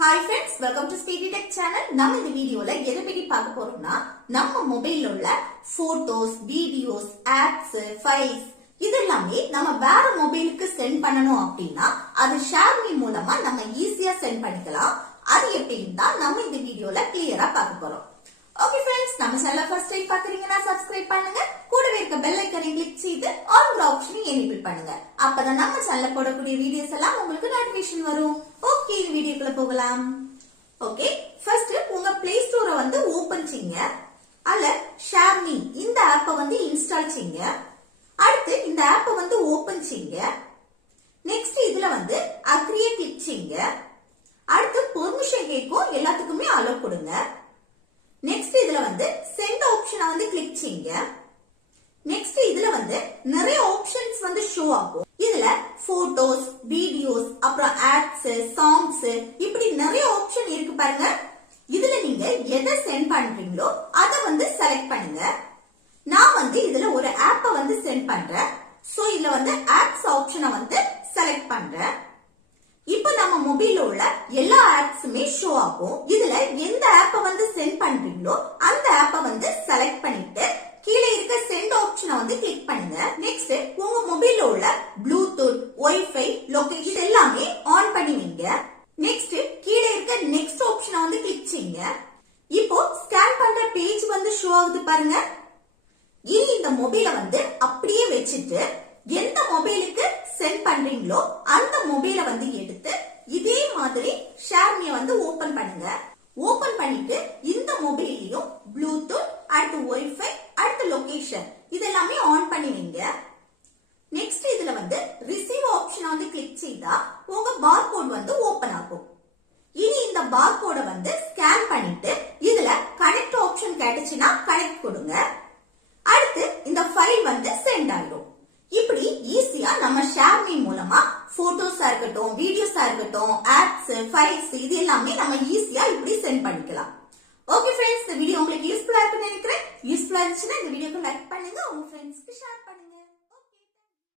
Hi friends, welcome to Speedy Tech channel. நம்ம இந்த வீடியோல எதை பத்தி பார்க்க போறோம்னா நம்ம மொபைல்ல உள்ள போட்டோஸ், வீடியோஸ், ஆப்ஸ், ஃபைல்ஸ் இதெல்லாமே நம்ம வேற மொபைலுக்கு சென்ட் பண்ணனும் அப்படினா அது ஷேர்மி மூலமா நம்ம ஈஸியா சென்ட் பண்ணிக்கலாம். அது எப்படின்னு தான் நம்ம இந்த வீடியோல கிளியரா பார்க்க போறோம். ஓகே फ्रेंड्स, நம்ம சேனலை ஃபர்ஸ்ட் டைம் பாக்குறீங்கன்னா சப்ஸ்கிரைப் பண்ணுங்க. கூடவே இருக்க பெல் ஐகானை கிளிக் செய்து ஆல் ஆப்ஷனை எனேபிள் பண்ணுங்க. அப்பதான் நம்ம சேனல்ல போடக்கூடிய வீடியோஸ் எல்லாம் உங்களுக்கு நோட்டிஃபிகேஷன் வரும். ஓகே, இந்த வீடியோக்குள்ள போகலாம். ஓகே, ஃபர்ஸ்ட் உங்க பிளே ஸ்டோரை வந்து ஓபன் செய்யுங்க. அதுல ஷேர்மி இந்த ஆப்பை வந்து இன்ஸ்டால் செய்யுங்க. அடுத்து இந்த ஆப்பை வந்து ஓபன் செய்யுங்க. நெக்ஸ்ட் இதுல வந்து அக்ரியை கிளிக் செய்யுங்க. அடுத்து பெர்மிஷன் கேட்கும், எல்லாத்துக்குமே அலோ கொடுங்க. நெக்ஸ்ட் இதுல வந்து சென்ட் ஆப்ஷனை வந்து கிளிக் செய்யுங்க. நெக்ஸ்ட் இதுல வந்து நிறைய ஆப்ஷன்ஸ் வந்து ஷோ ஆகும். இதுல போட்டோஸ், வீடியோஸ், அப்புறம் ஆப்ஸ், சாங்ஸ் இப்படி நிறைய ஆப்ஷன் இருக்கு பாருங்க. இதுல நீங்க எதை சென்ட் பண்றீங்களோ அத வந்து செலக்ட் பண்ணுங்க. நான் வந்து இதுல ஒரு ஆப்பை வந்து சென்ட் பண்றேன். சோ இதுல வந்து ஆப்ஸ் ஆப்ஷனை வந்து செலக்ட் பண்றேன். இப்ப நம்ம மொபைல்ல உள்ள எல்லா ஆப்ஸுமே ஷோ ஆகும். இதுல எந்த ஆப்பை வந்து சென்ட் பண்றீங்களோ அந்த ஆப்பை வந்து செலக்ட் பண்ணிட்டு கீழே இருக்க சென்ட் ஆப்ஷனை வந்து கிளிக் பண்ணுங்க. நெக்ஸ்ட் உங்க மொபைல்ல உள்ள ப்ளூடூத், வைஃபை, லொகேஷன் எல்லாமே ஆன் பண்ணி வைங்க. நெக்ஸ்ட் கீழே இருக்க நெக்ஸ்ட் ஆப்ஷனை வந்து கிளிக் செய்யுங்க. இப்போ ஸ்கேன் பண்ற பேஜ் வந்து ஷோ ஆகுது பாருங்க. இனி இந்த மொபைலை வந்து அப்படியே வச்சுட்டு எந்த மொபைலுக்கு சென்ட் பண்றீங்களோ அந்த மொபைலை வந்து எடுத்து இதே மாதிரி ஷேர்மியை வந்து ஓபன் பண்ணுங்க. ஓபன் பண்ணிட்டு இந்த மொபைலையும் ப்ளூடூத், அடுத்து வைஃபை, அடுத்து லொகேஷன் இதெல்லாமே ஆன் பண்ணி வைங்க. நெக்ஸ்ட் இதுல வந்து ரிசீவ் ஆப்ஷனை வந்து கிளிக் செய்தா உங்க பார்கோட் வந்து ஓபன் ஆகும். இனி இந்த பார்கோட வந்து ஸ்கேன் பண்ணிட்டு இதுல கனெக்ட் ஆப்ஷன் கிடைச்சுன்னா கனெக்ட் கொடுங்க. அடுத்து இந்த ஃபைல் வந்து சென்ட் ஆயிடும். இப்படி ஈஸியா நம்ம ஷேர்மி மூலமா போட்டோஸா இருக்கட்டும், வீடியோஸா இருக்கட்டும், ஆப்ஸ், ஃபைல்ஸ் இது எல்லாமே நம்ம ஈஸியா இப்படி சென்ட் பண்ணிக்கலாம். ஓகே फ्रेंड्स, இந்த வீடியோ உங்களுக்கு யூஸ்ஃபுல்லா இருக்குன்னு நினைக்கிறேன். யூஸ்ஃபுல்லா இருந்துச்சுன்னா இந்த வீடியோக்கு லைக் பண்ணுங்க, உங்க ஃப்ரெண்ட்ஸ்க்கு ஷேர்